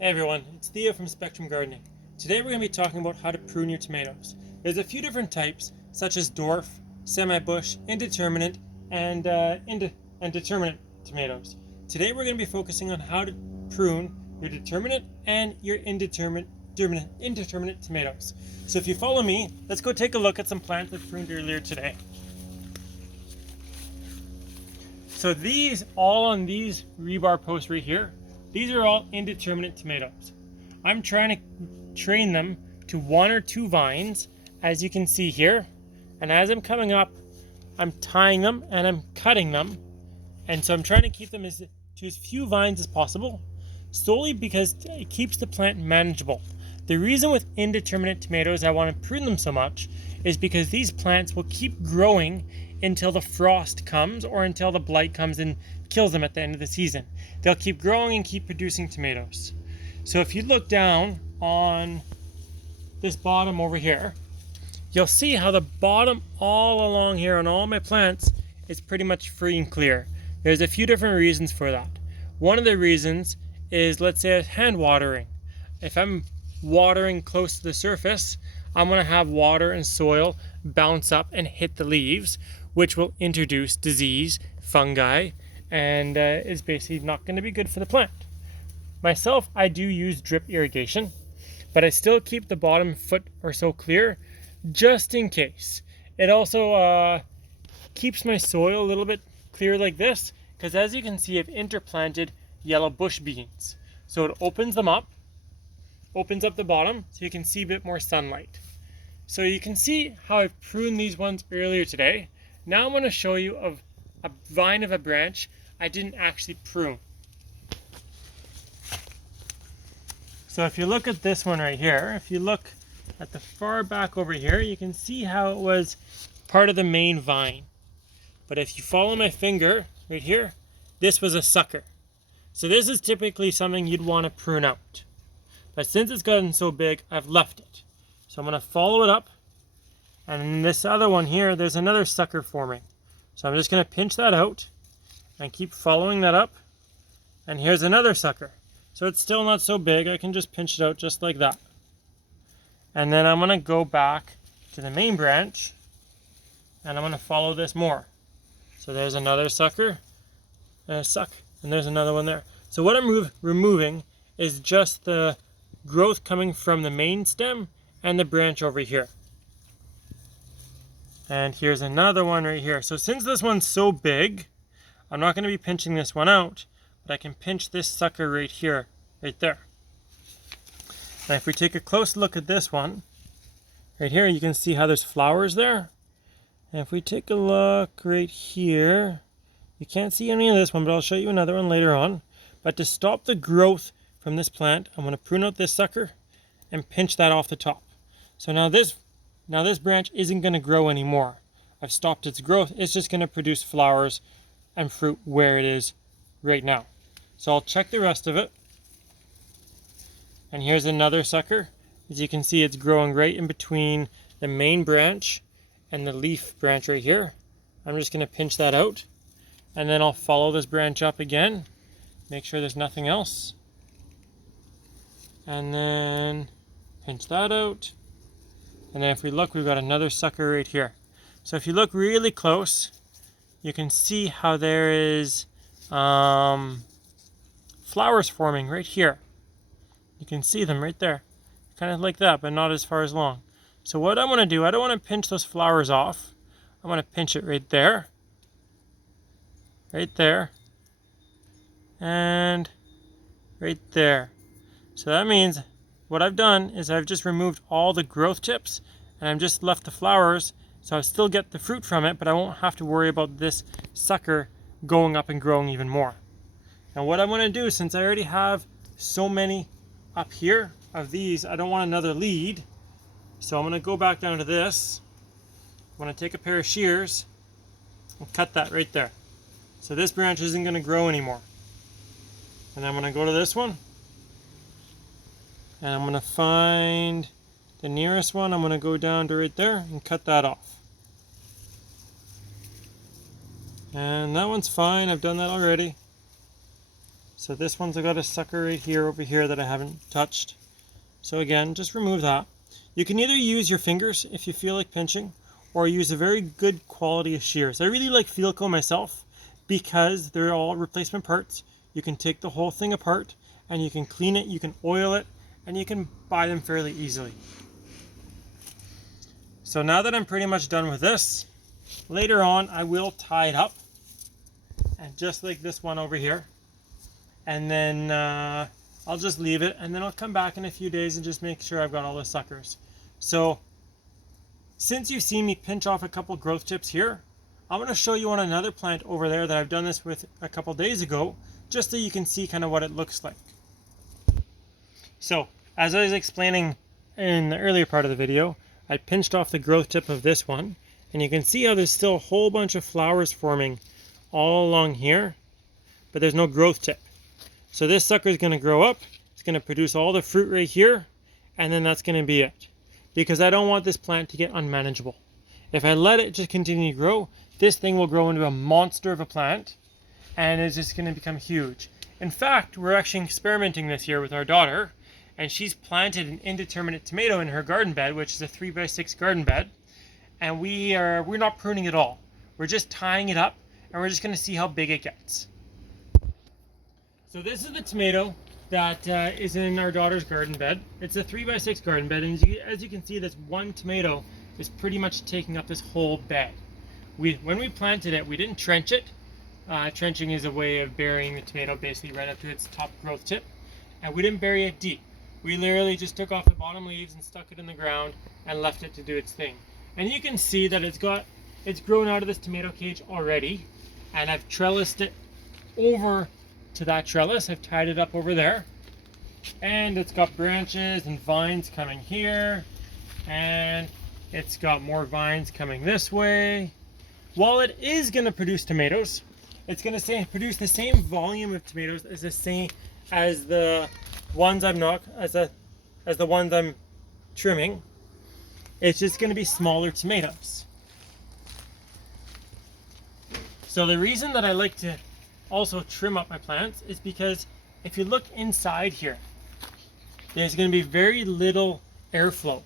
Hey everyone, it's Theo from Spectrum Gardening. Today we're going to be talking about how to prune your tomatoes. There's a few different types, such as dwarf, semi-bush, indeterminate, and determinate tomatoes. Today we're going to be focusing on how to prune your determinate and your indeterminate tomatoes. So if you follow me, let's go take a look at some plants I pruned earlier today. So these, all on these rebar posts right here, these are all indeterminate tomatoes. I'm trying to train them to one or two vines, as you can see here. And as I'm coming up, I'm tying them and I'm cutting them. And so I'm trying to keep them to as few vines as possible, solely because it keeps the plant manageable. The reason with indeterminate tomatoes I want to prune them so much is because these plants will keep growing until the frost comes or until the blight comes and kills them at the end of the season. They'll keep growing and keep producing tomatoes. So if you look down on this bottom over here, you'll see how the bottom all along here on all my plants is pretty much free and clear. There's a few different reasons for that. One of the reasons is, let's say, hand watering. If I'm watering close to the surface, I'm going to have water and soil bounce up and hit the leaves, which will introduce disease, fungi, and is basically not going to be good for the plant. Myself, I do use drip irrigation, but I still keep the bottom foot or so clear just in case. It also keeps my soil a little bit clear like this, because as you can see, I've interplanted yellow bush beans. So it opens them up, opens up the bottom so you can see a bit more sunlight. So you can see how I've pruned these ones earlier today. Now I'm going to show you a vine of a branch I didn't actually prune. So if you look at this one right here, if you look at the far back over here, you can see how it was part of the main vine. But if you follow my finger right here, this was a sucker. So this is typically something you'd want to prune out. But since it's gotten so big, I've left it. So I'm going to follow it up. And in this other one here, there's another sucker forming. So I'm just going to pinch that out and keep following that up. And here's another sucker. So it's still not so big. I can just pinch it out just like that. And then I'm going to go back to the main branch and I'm going to follow this more. So there's another sucker and a suck. And there's another one there. So what I'm removing is just the growth coming from the main stem and the branch over here. And here's another one right here. So since this one's so big, I'm not going to be pinching this one out, but I can pinch this sucker right here, right there. And if we take a close look at this one, right here, you can see how there's flowers there. And if we take a look right here, you can't see any of this one, but I'll show you another one later on. But to stop the growth from this plant, I'm going to prune out this sucker and pinch that off the top. So now this branch isn't going to grow anymore. I've stopped its growth. It's just going to produce flowers and fruit where it is right now. So I'll check the rest of it. And here's another sucker. As you can see, it's growing right in between the main branch and the leaf branch right here. I'm just going to pinch that out. And then I'll follow this branch up again. Make sure there's nothing else. And then pinch that out. And then if we look, we've got another sucker right here. So if you look really close, you can see how there is flowers forming right here. You can see them right there. Kind of like that, but not as far as long. So what I want to do, I don't want to pinch those flowers off. I want to pinch it right there. Right there. And right there. So that means what I've done is I've just removed all the growth tips and I've just left the flowers, so I still get the fruit from it, but I won't have to worry about this sucker going up and growing even more. And what I'm going to do, since I already have so many up here of these, I don't want another lead, so I'm going to go back down to this. I'm going to take a pair of shears and cut that right there. So this branch isn't going to grow anymore. And I'm going to go to this one. And I'm going to find the nearest one. I'm going to go down to right there and cut that off. And that one's fine. I've done that already. So this one's got a sucker right here over here that I haven't touched. So again, just remove that. You can either use your fingers if you feel like pinching, or use a very good quality of shears. I really like Filco myself because they're all replacement parts. You can take the whole thing apart and you can clean it, you can oil it, and you can buy them fairly easily. So now that I'm pretty much done with this, later on I will tie it up, and just like this one over here, and then I'll just leave it, and then I'll come back in a few days and just make sure I've got all the suckers. So since you've seen me pinch off a couple growth tips here, I'm going to show you on another plant over there that I've done this with a couple days ago, just so you can see kind of what it looks like. So as I was explaining in the earlier part of the video, I pinched off the growth tip of this one, and you can see how there's still a whole bunch of flowers forming all along here, but there's no growth tip. So this sucker is going to grow up, it's going to produce all the fruit right here, and then that's going to be it. Because I don't want this plant to get unmanageable. If I let it just continue to grow, this thing will grow into a monster of a plant, and it's just going to become huge. In fact, we're actually experimenting this year with our daughter, and she's planted an indeterminate tomato in her garden bed, which is a 3x6 garden bed, and we're not pruning at all. We're just tying it up, and we're just going to see how big it gets. So this is the tomato that is in our daughter's garden bed. It's a 3x6 garden bed, and as you can see, this one tomato is pretty much taking up this whole bed. When we planted it, we didn't trench it. Trenching is a way of burying the tomato basically right up to its top growth tip, and we didn't bury it deep. We literally just took off the bottom leaves and stuck it in the ground and left it to do its thing. And you can see that it's grown out of this tomato cage already, and I've trellised it over to that trellis. I've tied it up over there, and it's got branches and vines coming here, and it's got more vines coming this way. While it is going to produce tomatoes, it's going to produce the same volume of tomatoes as the ones I'm trimming. It's just going to be smaller tomatoes. So the reason that I like to also trim up my plants is because if you look inside here, there's going to be very little airflow,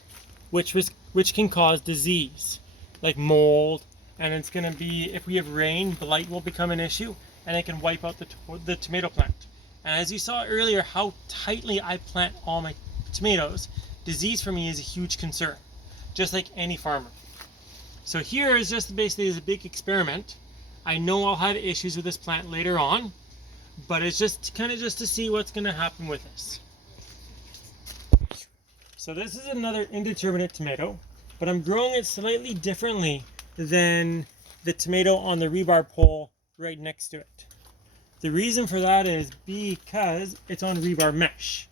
which can cause disease like mold, and it's going to be, if we have rain, blight will become an issue, and it can wipe out the tomato plant. And as you saw earlier how tightly I plant all my tomatoes, disease for me is a huge concern, just like any farmer. So here is just basically a big experiment. I know I'll have issues with this plant later on, but it's just kind of just to see what's going to happen with this. So this is another indeterminate tomato, but I'm growing it slightly differently than the tomato on the rebar pole right next to it. The reason for that is because it's on rebar mesh.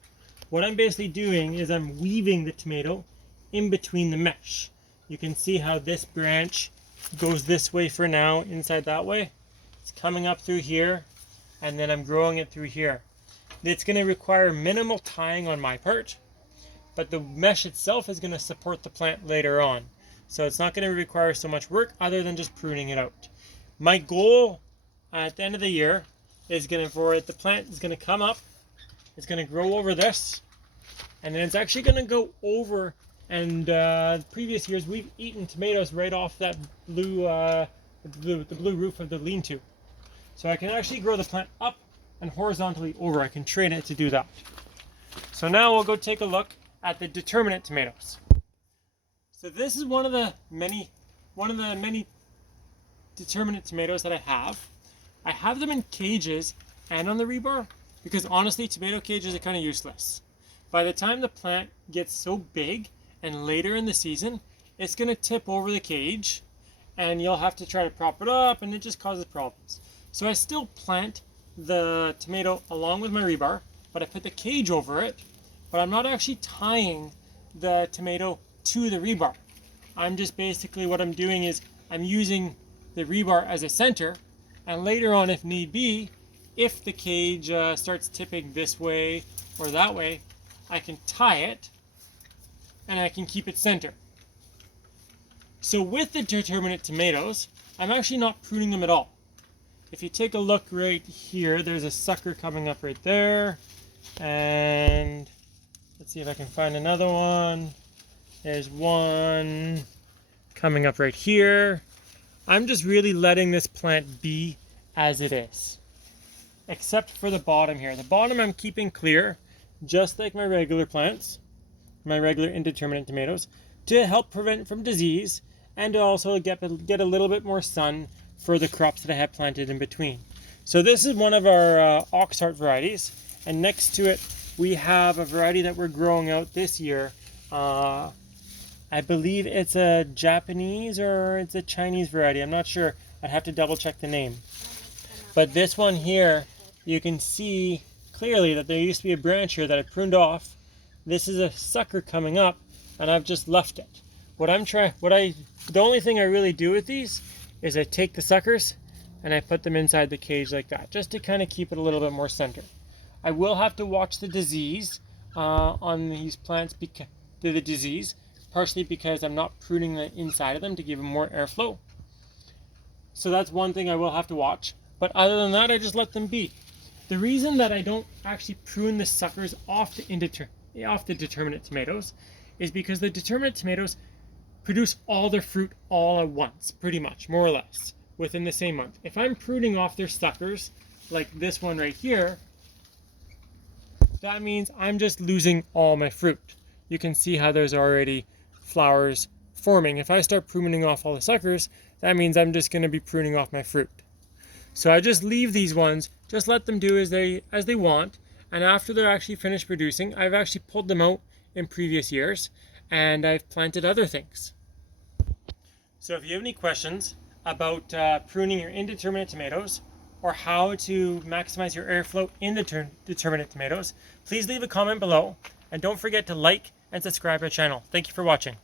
What I'm basically doing is I'm weaving the tomato in between the mesh. You can see how this branch goes this way for now, inside that way. It's coming up through here, and then I'm growing it through here. It's going to require minimal tying on my part, but the mesh itself is going to support the plant later on. So it's not going to require so much work other than just pruning it out. My goal at the end of the year is the plant is going to come up, it's going to grow over this, and then it's actually going to go over, and previous years we've eaten tomatoes right off that the blue roof of the lean-to. So I can actually grow the plant up and horizontally over. I can train it to do that. So now we'll go take a look at the determinate tomatoes. So this is one of the many determinate tomatoes that I have. I have them in cages and on the rebar because honestly tomato cages are kind of useless. By the time the plant gets so big and later in the season, it's going to tip over the cage and you'll have to try to prop it up, and it just causes problems. So I still plant the tomato along with my rebar, but I put the cage over it, but I'm not actually tying the tomato to the rebar. I'm just basically, what I'm doing is I'm using the rebar as a center, and later on, if need be, if the cage starts tipping this way or that way, I can tie it and I can keep it center. So with the determinate tomatoes, I'm actually not pruning them at all. if you take a look right here, there's a sucker coming up right there. And let's see if I can find another one. There's one coming up right here. I'm just really letting this plant be as it is, except for the bottom here. The bottom I'm keeping clear, just like my regular plants, my regular indeterminate tomatoes, to help prevent from disease and to also get a little bit more sun for the crops that I have planted in between. So this is one of our Oxheart varieties, and next to it we have a variety that we're growing out this year. I believe it's a Japanese or it's a Chinese variety. I'm not sure. I'd have to double check the name. But this one here, you can see clearly that there used to be a branch here that I pruned off. This is a sucker coming up, and I've just left it. The only thing I really do with these is I take the suckers and I put them inside the cage like that, just to kind of keep it a little bit more centered. I will have to watch the disease on these plants, partially because I'm not pruning the inside of them to give them more airflow. So that's one thing I will have to watch. But other than that, I just let them be. The reason that I don't actually prune the suckers off the determinate tomatoes is because the determinate tomatoes produce all their fruit all at once, pretty much, more or less, within the same month. If I'm pruning off their suckers, like this one right here, that means I'm just losing all my fruit. You can see how there's already flowers forming. If I start pruning off all the suckers, that means I'm just going to be pruning off my fruit. So I just leave these ones, just let them do as they want, and after they're actually finished producing, I've actually pulled them out in previous years, and I've planted other things. So if you have any questions about pruning your indeterminate tomatoes, or how to maximize your airflow in the determinate tomatoes, please leave a comment below, and don't forget to like and subscribe our channel. Thank you for watching.